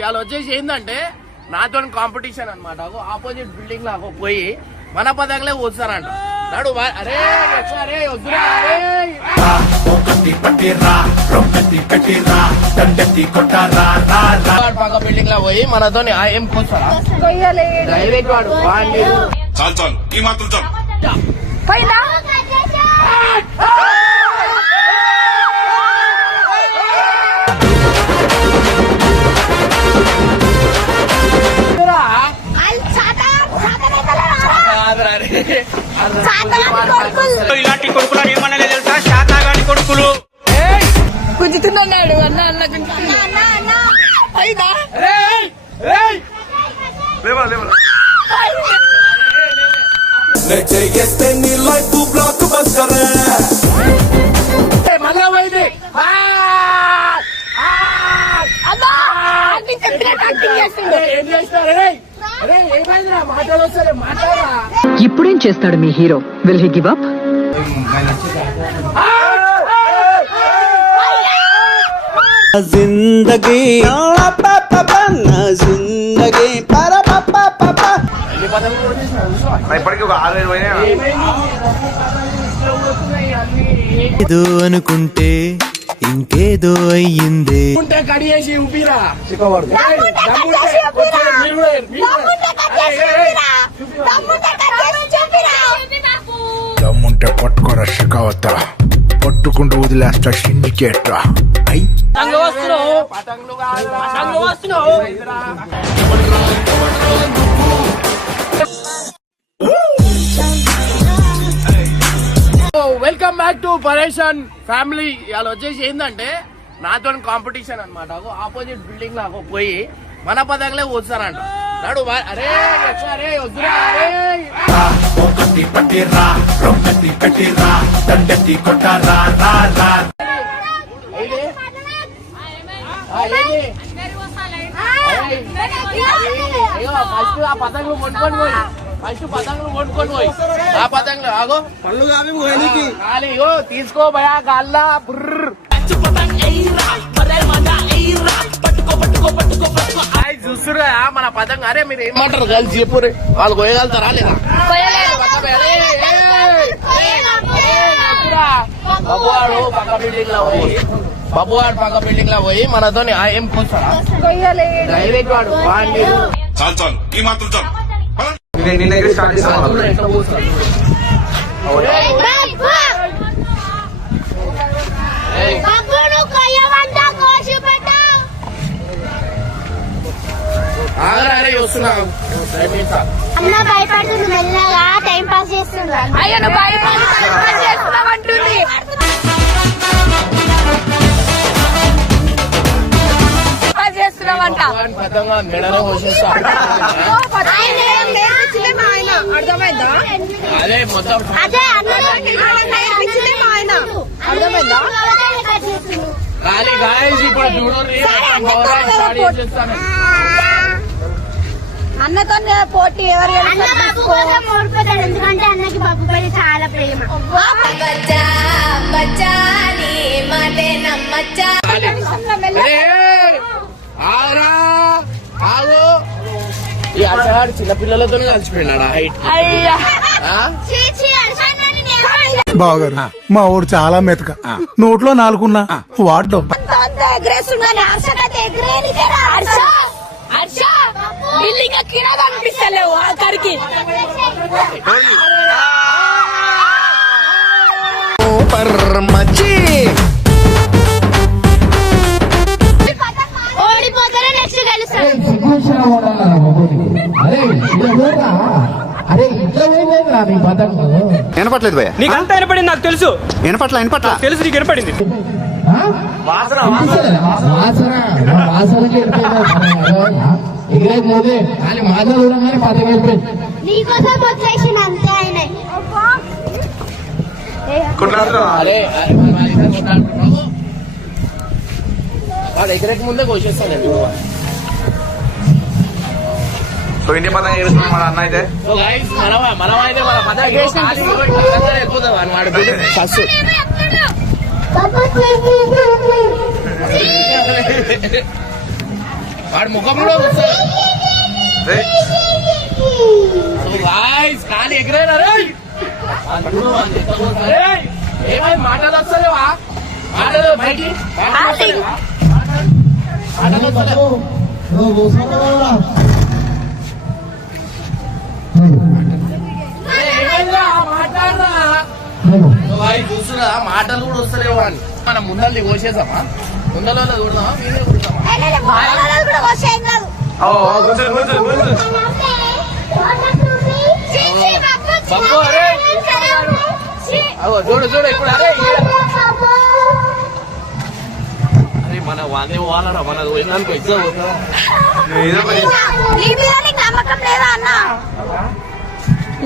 ఇవాళ వచ్చేసి ఏంటంటే నాతో కాంపిటీషన్ అనమాట. ఆపోజిట్ బిల్డింగ్ లాగా పోయి మన పదంగా వస్తారంట. నాడు అరే అరే వద్దురా పక్క బిల్డింగ్ లా పోయి మనతో ఏం కూర్చోరా డైరెక్ట్ వాడు ఇలాంటి కొడుకులు ఏమన్నా తెలుసా? శాతాగాడి కొడుకులు గుంజుతున్నాడు అన్న అన్న ఇప్పుడేం చేస్తాడు మీ hero? Will he give up? జిందగీ జిందగీ ఇప్పటికీ ఒక 6,000 పోయినా ఏదో అనుకుంటే ఇంకేదో అయ్యింది. కడిగేసి ఊపిరా దమ్ముంటే పట్టుకోరా షికావత, పట్టుకుంటూ వదిలేస్తా సిండికేట్ రా. Welcome back to Pareshan family. ఇవాళ వచ్చేసి ఏంటంటే నాతో కాంపిటీషన్ అనమాట. ఆపోజిట్ బిల్డింగ్ లాగా పోయి మన పదంగా వస్తారంట. నాడు అరే అరే వద్దురా ఫస్ట్ ఆ పతంగులు కొనుక్కొని పోయి ఆ పతంగులు ఆగో పళ్ళు ఖాళీ తీసుకో భయా గాల్లా బుర్ర చూస్తురా మన పతంగ. అరే మీరు ఏమంటారు కలిసి చెప్పురే, వాళ్ళు కొయ్యగలుగుతారా లేదా? బాబువాడు పక్క బిల్డింగ్ లో పోయి మనతో ఏం కూర్చోరా డైరెక్ట్ వాడు ఈ మాత్రం చాలు. నేను దగ్గర స్టార్ట్ చేస్తాను. అన్న భయపడుతుంది, మెల్లగా టైం పాస్ చేస్తున్నాడు. అంటుంది చేస్తున్నామంట. మెడలో పోసేస్తా. అర్థమైందా? అదే మొత్తం అర్థమైందా? ఖాళీ గాయస్ ఇప్పుడు చూడండి అన్నతో పోటీ ఎవరు అన్న బాబు కోసం ఓడిపోతాడు, ఎందుకంటే అన్నకి బాబు పైన చాలా ప్రేమ. ఈ అసలు చిన్నపిల్లలతో కలిసిపోయినాడా హైట్? బావగారు మా ఊరు చాలా మెతక, నోట్లో నాలుగున్నా వాడు అనిపిస్తలేవు అక్కడికి. ఓడిపోతారా నెక్స్ట్ గెలుస్తాడు. వినపట్లేదు భయ, నీకు అంతా వినపడింది నాకు తెలుసు. వినపట్ల తెలుసు నీకు వినపడింది. నీకోసం వచ్చేసిన అంతే ఆయన. వాడు ఎగరేక ముందే కోసేస్తానండి. సో ఇండియా పతంగా ఎగురుతున్నాడు మన అన్న అయితే. మనం అయితే మన పతంగా వెళ్ళిపోతాం వాడు ఫస్ట్. వాడు ముఖం కూడా వస్తుంది. So guys, కాలు ఎగిరేనా రే? ఏమైంది మాటలు వస్తలేవా? మాటలు మైకి మాటలు వస్తలేవా? మాటలు వస్తలేవా? ఏమైందా మాట్లాడరా? చూస్తున్నా మాటలు కూడా వస్తలేవు అని మనం ముందల్ని కోసేసామా? ముందల కొడదామా మీరే కొడతామా? కూడా వచ్చేం కాదు. బాబు అరే చూడు చూడు ఇప్పుడు అరే అరే మన వానే వాళ్ళరా మన పోయిందానికి ఎగ్జామ్ అవుతా. నీ మీద నీకు నమ్మకం లేదా అన్న?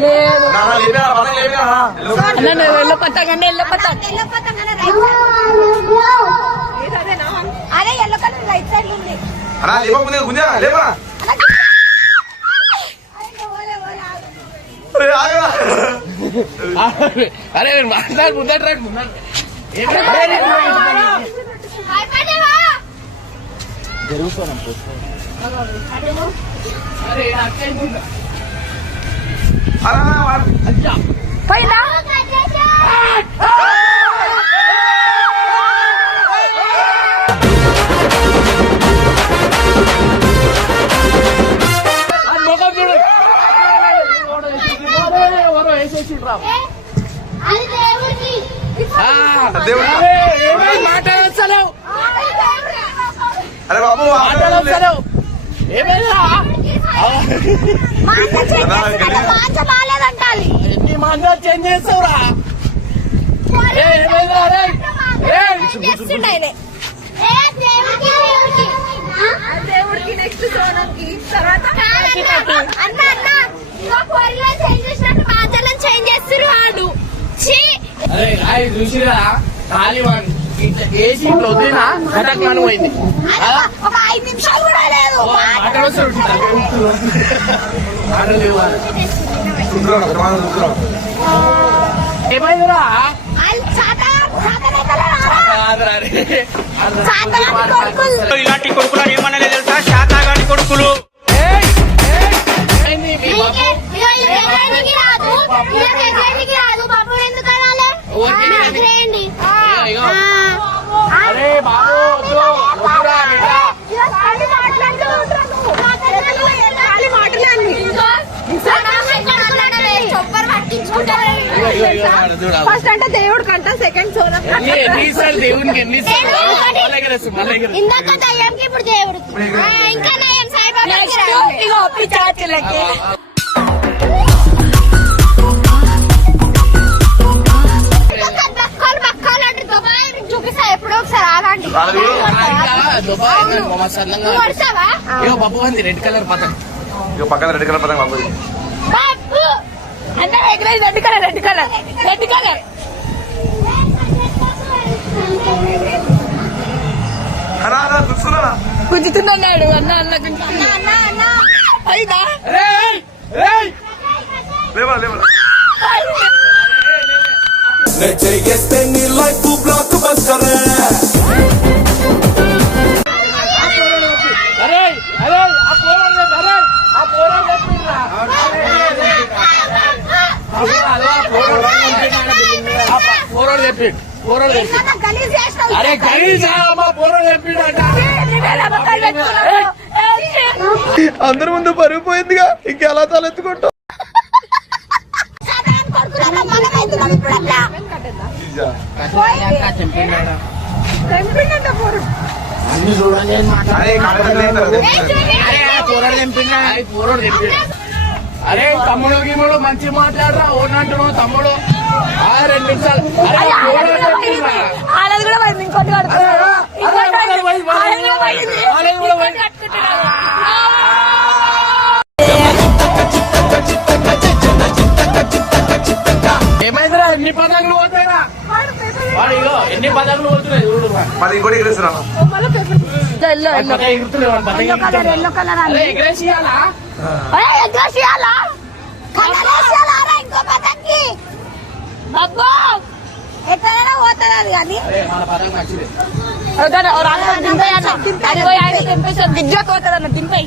లేదు అన్న, నువ్వు వెళ్ళిపోతాగానే అరే ఎల్లో కలర్ రైట్ సైడ్ ఉంది. అరే మాట్లాడు ముందట రండి ముందట. అరే అక్కయ్య పోయిందా? ముఖం చూడు ఎవరో వేసేసిండ్రా. మాట్లాడలేవు మాట్లాడలేవు ఏమైనా ఎన్ని మాటలు చేంజ్ చేస్తావురా? ఏమైందా రే? దేవుడికి నెక్స్ట్ సోనంకి తర్వాత అరే రాయి చూసిరా ఖాళీ వాడిని ఇట్లా వేసి ఇట్లా వదిలినా గటక్ మనం పోయింది. ఒక 5 నిమిషాలు కూడా లేదు. ఏమైందిరా? ఇలాంటి కొడుకులు ఏమన్నా తెలుసా? శాతాగాడి కొడుకులు. అరే బాబు ఫస్ట్ అంటే దేవుడు కంట, సెకండ్ సోనం. ఎన్నిసార్లు దేవునికి ఎన్నిసార్లు ఇందాక దయ్యంకి ఇప్పుడు దేవుడికి ఇంకా నయం సాయిబాబా. ఇగో పిచ్చాచిలకి చూపిస్తా ఎప్పుడో ఒకసారి ఆగండి. బాబు అంది రెడ్ కలర్ పతంగ్ పక్కన రెడ్ కలర్ పతంగ బాబు. బాబు అంటే ఎగ్రేజ్ red colour red colour red colour. గుంజుతున్నాడు అన్న అన్న గుంజుతున్నా. అయినా లేవా లేవా అరే అరే ఆ పోరాడు అరే ఆ పోరాడు చెప్పిండ్రా. పోరాడు చెప్పిండు పోరాడు చెప్పిండు. గలీజ్ చేసినావు. అరే గలీజ్ అమ్మా పోరాడు చెప్పిండు అంట. అందరి ముందు పరుగు పోయిందిగా ఇంకెలా తలెత్తుకుంటావు? అన్ని చూడాలి అరే పోరాడు చెప్పిండా పోరాడు చెప్పిండు. అరే తమ్ముడు గిమ్ముడు మంచి మాట్లాడరా ఓనంటున్నావు తమ్ముడు. 2 నిమిషాలు అరే పోరాడు చెప్పిండ్రా. ఆడది కూడా పోయింది, ఇంకోటి ఏమైందిరా? ఎన్ని పదంగులు పోతాయిరా? వాడు ఇగో ఎన్ని పదంగులు పోతున్నాయి చూడు. మరి ఇంకోటి ఎగిరేస్తున్నాను. ఎల్లో కలర్ అరే ఎగరేసియాలా? ఇంకో పతంగి బాబు ఎట్లైనా పోతుంది అది కానీ. అరే మన పదంగా నచ్చింది. అది పోయి ఆయన తెంపేసారు గిజ్జా పోతారన్న దింపై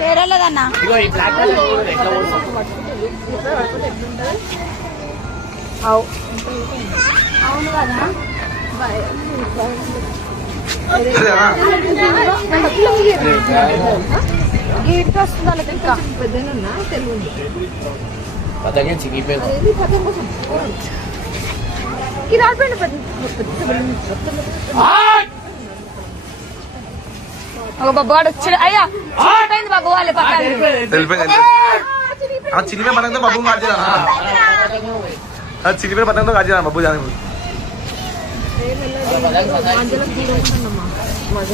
వేరేలేదన్నా ఇగో ఈ బ్లాక్ కలర్ ఎట్లా పోస్తాం? అవును కదా గీట్ వస్తుంది వాళ్ళకి ఇంకా పతంగే చిగిపోయింది. ఒక బొబ్బవాడు వచ్చాడు అయ్యా చిరిగిపోయింది బాబు వాళ్ళ పక్కన చిన్న పట్టంతో బబ్బు కాల్చేదా చిన్న పట్టంతో కాల్చేదా బబ్బు జాని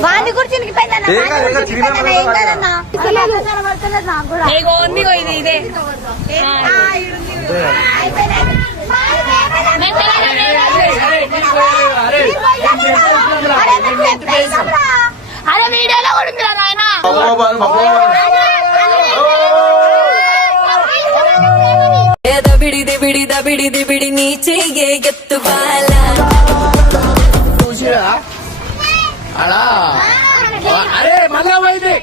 వాడిని కూడా చిరిగిపోయిందన్న ఇదే అరే వీడియోలో కూడా ఉంది నాయన దబిడి దిబిడి నీ చెయ్యే ఎత్తు బాల చూసిరా అలా అరే మళ్ళా పోయింది.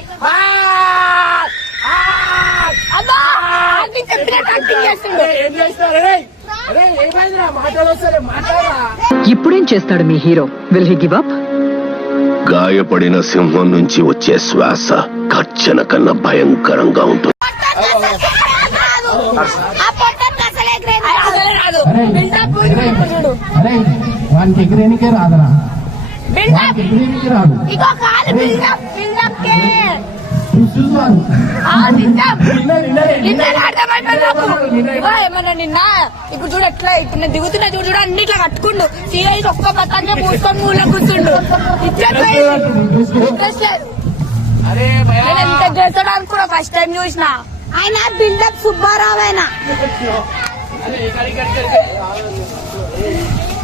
ఏం చేస్తారు? అరే ఏమైందిరా మాటలు వస్తారే మాట్లాడరా. ఇప్పుడేం చేస్తాడు మీ hero? Will he give up? గాయపడిన సింహం నుంచి వచ్చే శ్వాస కర్చన కన్నా భయంకరంగా ఉంటుంది. వానికి ఎగిరేనికే రాదరా. ఇంకో కాలు బిల్డప్ కే ఏమన్నా నిన్న ఇప్పుడు చూడు ఎట్లా ఇప్పుడు నేను దిగుతున్నా చూడు చూడు అన్ని ఇట్లా కట్టుకుండు సీరియస్ ఒక్క పత్తంగా పూసుకొని మూల కూర్చుండు అరే నేను ఎంత చేస్తాడు అనుకున్నా ఫస్ట్ టైం చూసిన ఆయన బిల్డప్ సుబ్బారావు ఆయన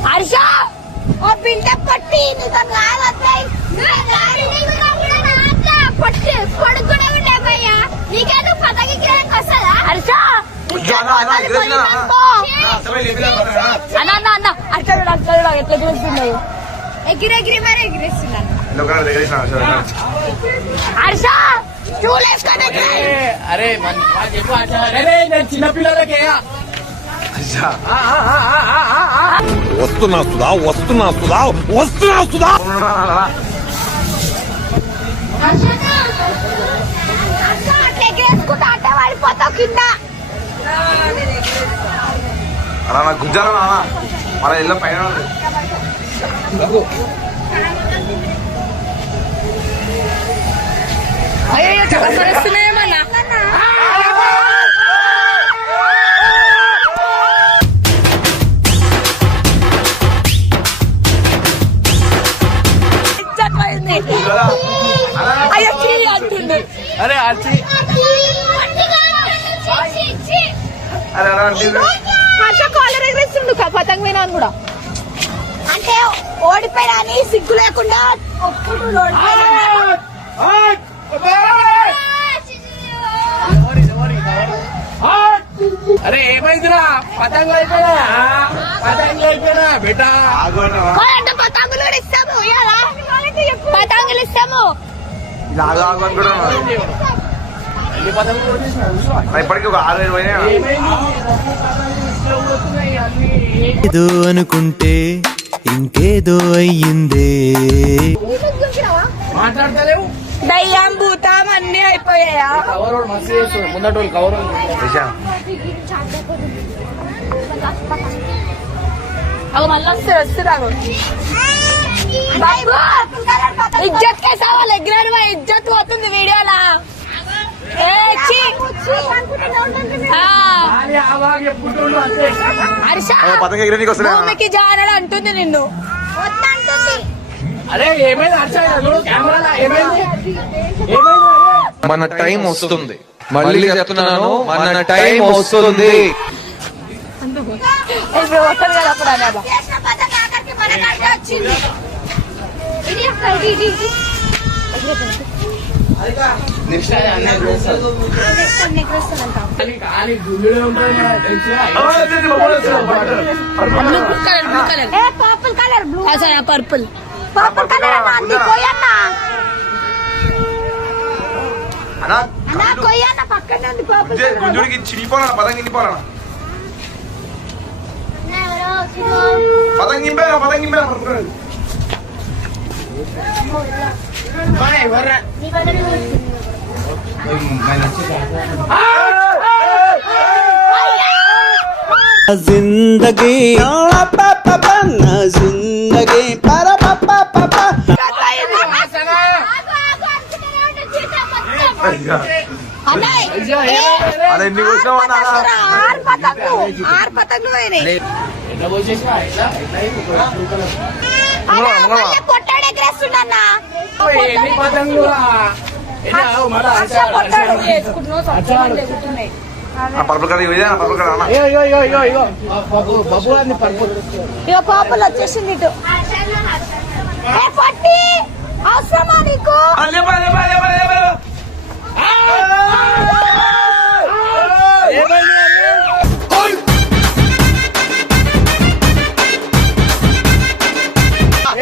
హర్ష ఓ బిల్డప్ పట్టి నీతో కాదత్తాయి పట్టి కొడుకునే ఉండేవయ్యా నీకేదో పదకి వస్తుందా హర్ష అన్న అన్న అన్న అక్కడ అక్కడ ఎట్లా చూస్తున్నావు ఎగిరెగిరి మరి ఎగిరేస్తున్నాను హర్ష చూలేసుకొని అరే చెప్పు అరే నేను చిన్నపిల్లలకే వస్తున్నా సుధా వస్తున్నా సుధా వస్తున్నా సుధా ఎగిరేసుకుంటా అంటే వాడిపోతావు కింద అలా నాకు గుజ్జాను నాన్న మన ఇళ్ళ పైన అయ్యో చాలా సరస్తున్నాయేమన్నా అయ్యో అంటుండే అరే అర్చి హర్ష కాలర్ ఎగరేస్తుండు పతంగ మీద కూడా అంటే ఓడిపోయినా అని సిగ్గు లేకుండా అరే ఏమైందిరా పతంగులు అయిపోయినా బేటా అంటే పతంగులు కూడా ఇస్తాము ఇయ్యాలా? పతంగులు ఇస్తాము ఎన్ని పతంగులు కొట్టేసినావు? ఇప్పటికీ ఒక 6-7 పోయినా ఏదో అనుకుంటే ఇంకేదో అయ్యిందే మాట్లాడతలేవు దయ్యం భూతం అన్ని అయిపోయాయా కవరోడు మస్తు చేస్తాడు ముందటోళ్ళు కవరోడు అవి మళ్ళీ వస్తున్నారు ఇజ్జత్ కేసా వాళ్ళు ఎగ్రారు ఇజ్జత్ పోతుంది వీడియోలా పతంగ ఎగిరేనికి వస్తున్నా భూమికి జానడు అంటుంది నిన్ను అరే ఏమైంది హర్ష కెమెరా ఏమైంది మన టైం వస్తుంది మళ్ళీ చెప్తున్నాను మన టైం వస్తుంది ఇప్పుడు వస్తుంది కదా అప్పుడు అనేది నెక్స్ట్ అన్న చేస్తాడు ఖాళీ గుండెలో ఉంటుంది purple colour blue purple purple colour అన్ని పోయన్నా అన్నా కొయ్యన్న పక్కనే ఉంది పర్పుల్ గుంజుడికి చిరిపోనా పదంగి నిండిపోనా పతంగి నింపేనా పతంగి నింపేనా జిందగీ నా జిందగీ అదే ఎన్ని కూర్చోవా ఆరు పతంగులు పోయినాయి పొట్టాడు ఎగరేస్తుండన్నా ఎన్ని పతంగులు పర్పుల్ కలర్ ఇదే పర్పుల్ కలర్ అన్న బబ్బు అని పర్పుల్ ఇక పాపలు వచ్చేసింది ఇటు పట్టి అవసరమా నీకు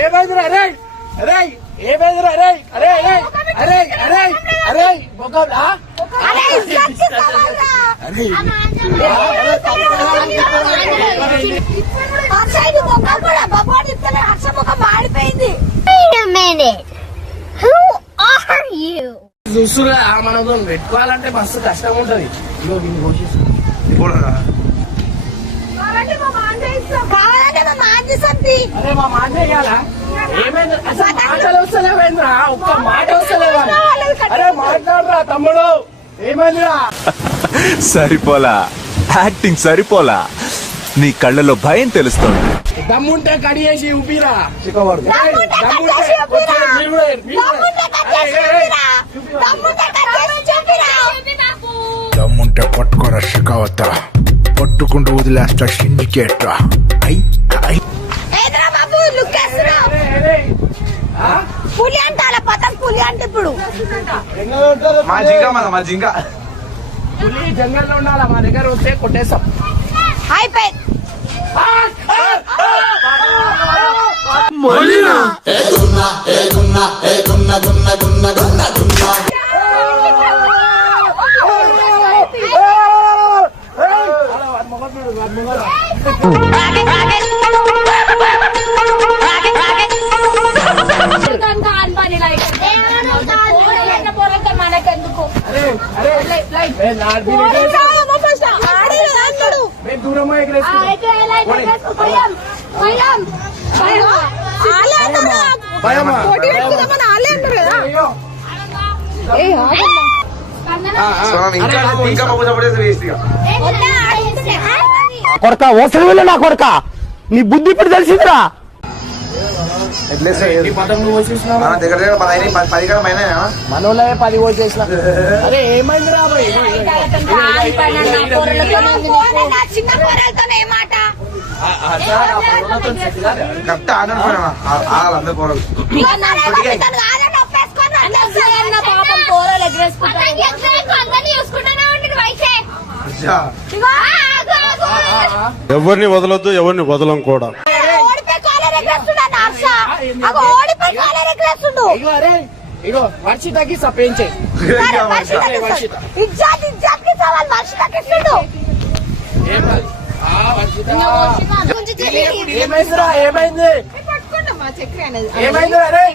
ఏమైందిరా అరే అరే ఏమైందిరా అరే అరే అరే అరే అరే మొక్కలా అరే ఇజ్జత్ కి సవాల్రా. హర్ష ఇది మొక్కలు కూడా బొబ్బోడు ఇస్తలే హర్ష ముఖం మాడిపోయింది చూస్తురా మనతో పెట్టుకోవాలంటే మస్తు కష్టం ఉంటది ఇగో దీన్ని కోసేసి కావాలంటే మా మాంజ సంతి అరే మా మాట వేయాలా ఏమైంది అసలు మాటలు వస్తలేవేంద్రా ఒక్క మాట వస్తలేవా అరే మాట్లాడరా తమ్ముడు ఏమైందిరా సరిపోలా యాక్టింగ్ సరిపోలా నీ కళ్ళలో భయం తెలుస్తోంది దమ్ముంటే కడిగేసి ఊపిరా దమ్ముంటే కట్టేసి ఊపిరా. దమ్ముంటే కట్టేసి ఊపిరా. దమ్ముంటే కట్టేసి చూపిరా. దమ్ముంటే పట్టుకోరా షికావత పట్టుకుంటూ వదిలేస్తా సిండికేట్ ఏదిరా బాబు లుక్ వేస్తున్నావు పులి అంటారా పతంగ్ పులి అంటే ఇప్పుడు మా జింక మా జింక పులి జంగల్లో ఉండాలా మా దగ్గర వస్తే కొట్టేస్తాం అయిపోయింది మనకెందుకు దూరం ఇంకా బాబు సపోర్ట్ వేసి కొడక ఓసరి వెళ్ళ నా కొడక నీ బుద్ధి ఇప్పుడు తెలిసిందిరా మన దగ్గర దగ్గర 10 గంటల పైన మనోళ్ళే 10 ఓట్లు చేసిన అరే ఏమైందిరా భయ్ చిన్న పోరాలతోనే ఏ మాట కరెక్ట్ ఆనందపోయినా వాళ్ళందరూ పోరాలు పాపం పోరాలు ఎగరేసుకుంటారు ఎవరిని వదలొద్దు ఎవరిని వదలం కూడా ఓడిపోయి కాలర్ ఎగరేస్తున్నాడు హర్ష అగో ఓడిపోయి కాలర్ ఎగరేస్తుండు ఇగో అరే ఇగో వర్షితకి సపేంచే ఇజ్జత్ కి సవాల్ వర్షితకి ఇస్తుండు ఏమైందిరా ఏమైంది ఏమైందిరా అరే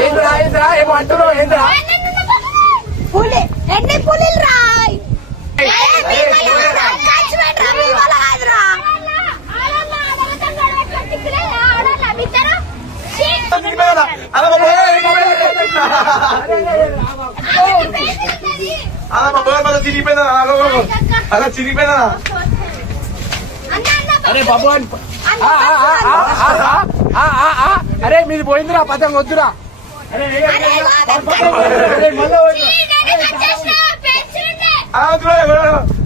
ఏంద్రా ఏంద్రా ఏమో అంటున్నావు ఏంద్రా పులి ఎన్ని పులిలు రాయ్ అలా చిరిగిపోయిందా అలా చిరిగిపోయినా అరే బాబు అరే మీది పోయిందిరా పతంగ వద్దురా అరే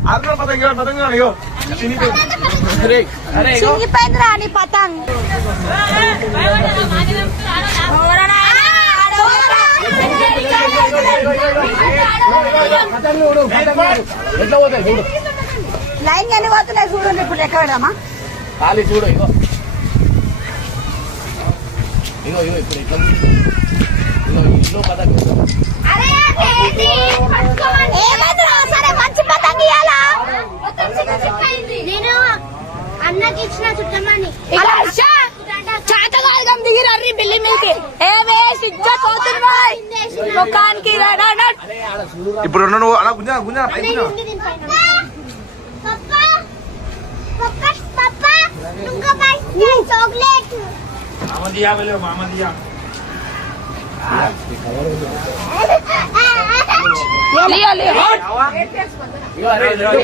అందరూ పతంగా చిరిగిపోయింది అరే అరే ఇగో. చిరిగిపోయిందిరా నీ పతంగ్ పతంగులు చూడు, పతంగులు ఎట్లా పోతాయి చూడు, లైన్ ఎన్ని పోతున్నాయి చూడండి ఇప్పుడు ఎక్కడ పెడదామా ఖాళీ చూడు. ఇగో ఇగో ఇగో ఇప్పుడు ఇట్లా ఇగో ఇంట్లో పతంగు. ఏమైందిరా సరే మంచి పతంగ్ ఇయ్యాలా నేను అన్నకి ఇచ్చిన చుట్టమని చాతగాల్గం దిగిరర్రి బిల్లి మీదకి ఏమే సిగ్గా పోతున్నాయి ముఖానికి ఇప్పుడు నువ్వు అలా గుంజా గుంజా పై గుంజా. పప్పా పప్పా పప్పా तुमको पास चॉकलेट लिया लिया ఇగో అరే రెండు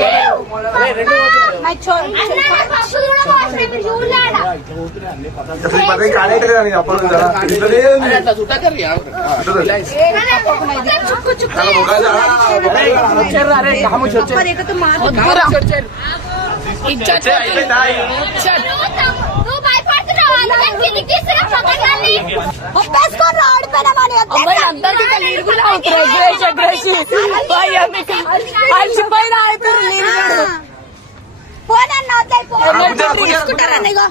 అరే రెండు పోతున్నాయి. मैं छोड़ అన్న పప్పు కూడా పోసిన మీరు చూడలేడా ఇట్లా పోతున్నాయి అన్ని పతంగులు. అసలు ఈ పదవి కాలేటర్ కానీ అప్పుడు ఉందా? ఇంట్లోనే ఉంది. అరే అట్లా చుట్టకర్రీ ఇలా चुक्कू चुक्कू అలా మొగాలు, వచ్చారు. అరే కాముష్ వచ్చారు. కాముష్ వచ్చారు. इज्जत అయిపోయిందా? నువ్వు భయపడుతున్నావా నేను కిందికి తీసుకురా పక్కకి ఒప్పేసుకొని ఆడిపోయినామని అమ్మాయి అందరికీ నీరు కూడా అవుతారు ఎగ్రేసి ఎగ్రేసి అలసిపోయిన అవుతారు నీరు పోనన్న తీసుకుంటారా నీగో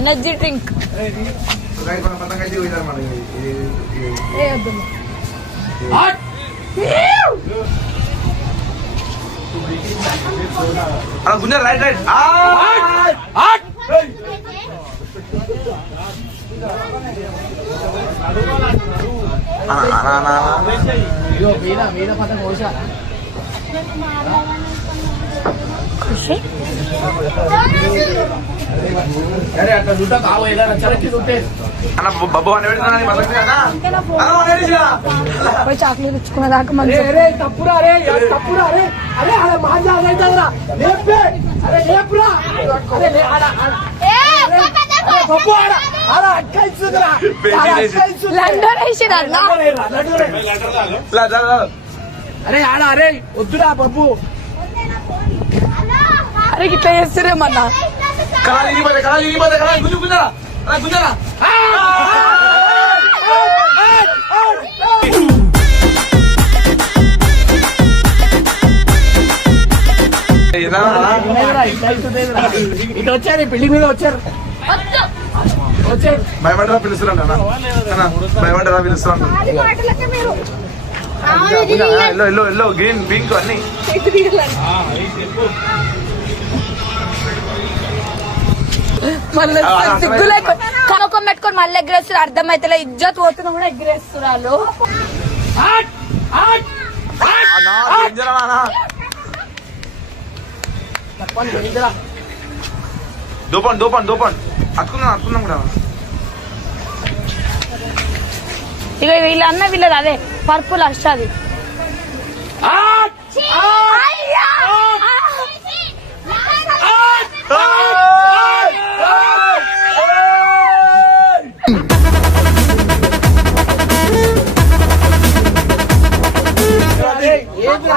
ఎనర్జీ డ్రింక్ పతంగ అయితే పోయినారు మనకి. అలా గుంజా రైట్ రైట్. ఇగో మీద మీద పతంగ కోసా. అరే అట్లా చుట్టా కావు ఏదైనా చరక్కి చుట్టే. అన్న బబ్బు అని పెడుతున్నా పోయి చాక్లెట్ ఇచ్చుకునే దాకా మంచి అరే తప్పురా అరే తప్పురా అరే అరే అలా మాజా అవుతుందిరా లేపే అరే లేపురా అరే పప్పు ఆడ ఆడ అక్కల్సురా లండన్ వేసిరా అరే ఆడ అరే వద్దురా పప్పు. అరే ఇట్లా చేస్తారేమన్నా కళ ఇరిపోతే కళ ఇరిపోతే కళ గుంజు గుంజరా అలా గుంజరా. ఇటు వచ్చారు ఈ బిల్డింగ్ మీద వచ్చారు వచ్చారు. భయపడరా పిలుస్తున్నాను అన్న భయపడరా పిలుస్తున్నాను. Yellow yellow yellow green pink అన్ని మళ్ళీ సిగ్గు లేకుండా కనుకొం పెట్టుకొని మళ్ళీ ఎగ్రేస్తారు అర్థమైతే ఇజ్జత్ పోతున్నా కూడా ఎగ్రేస్తున్నారు దూపండి దూపండి దూపండి అతుకున్నాం కూడా. ఇక వీళ్ళ అన్న వీళ్ళది అదే పర్పుల్ అష్టాది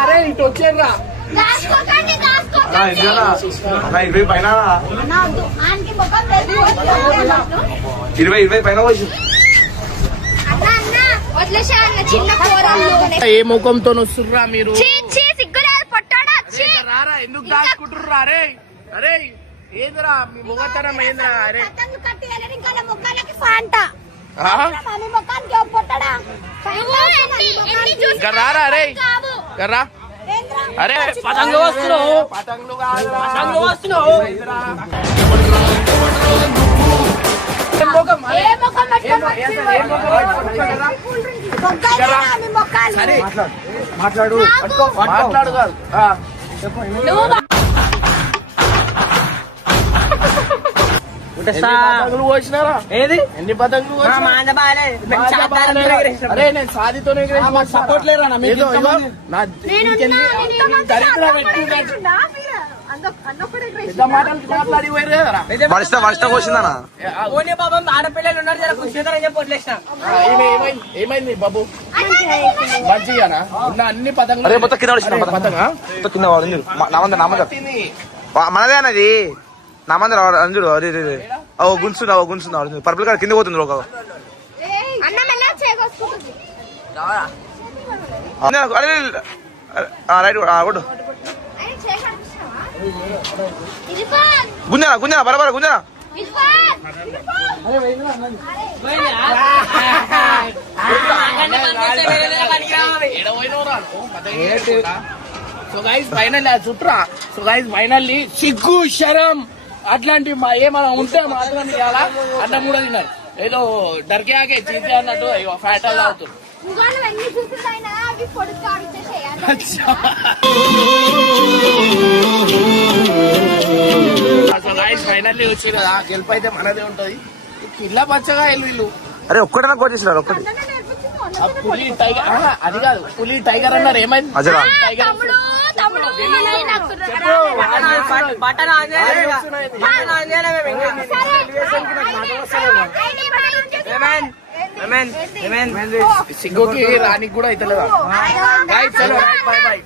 అరే ఇటు వచ్చారా దాచుకోకండి అన్న 20 పైన 20 పైన పోయి చిన్న పోరాళ్ళు ఏ ముఖంతో వస్తుర్రా మీరు? సిగ్గులేదు పొట్టాడా రారా ఎందుకు దాచుకుంటుర్రా? అరే అరే ఏంద్రా మీ ముఖతనం ఏంద్రా? అరే ముఖాలకి ఫాంటా ముఖానికి పొట్టడా ఇంకా రారా అరే ఇంకా రా. అరే పతంగులు వస్తున్నావు పతంగులు పతంగులు వస్తున్నావు. మాట్లాడు మాట్లాడు కాదు పతంగులు పోసినారా? ఏది ఎన్ని పతంగులు అరే నేను సాదితోనే సపోర్ట్ లేరా దరిద్ర పెద్ద మాటలు మాట్లాడి పోయారు కదరా. వరిష్ట కోసిందనా ఆడపిల్లలు ఉన్నారు జర కూర్చోతారని చెప్పి వదిలేసిన. ఏమైంది బాబు? మంచిగానా ఉన్న అన్ని పతంగులు అరే మొత్తం కింద పడేసిన పతంగా కింద నామంద మనదే అన్నది నా మంది అంజుడు అరే ఓ గుంచుందా పర్పుల్ కాడ కింద పోతుంది ఒక అన్న మెల్ల చేకొస్తుంది రైట్ కొట్టు అని చేకొస్తున్నావా ఇర్ఫాన్ గుంజనా బరబర గుంజనా ఇర్ఫాన్ సో గైస్ ఫైనల్ చుట్రా సో గైస్ ఫైనల్లీ సిగ్గు శరం అట్లాంటి ఏమైనా ఉంటే మాత్రం ఇవాళ అన్నం కూడా తిన్నారు ఏదో డర్కే ఆగే చీతే అన్నట్టు ఫ్యాట్ అలా అవుతుంది నువ్వు ఎన్ని చూస్తున్నాయినా అవి పొడుగు ఆడిచ్చేసేయాలి సో గైస్ ఫైనల్లీ వచ్చి కదా గెలుపు అయితే మనదే ఉంటది కిల్ల పచ్చగా వీళ్ళు అరే ఒక్కడైనా కోట్ చేసినారు ఒక్కటి పులి టైగర్ అది కాదు పులి టైగర్ అన్నారు ఏమైంది అజరా టైగర్ తమ్ముడు బటన్ ఆన్ చేయలేము సిగ్గుకి రానికి కూడా అయితే లేదా బాయ్ బాయ్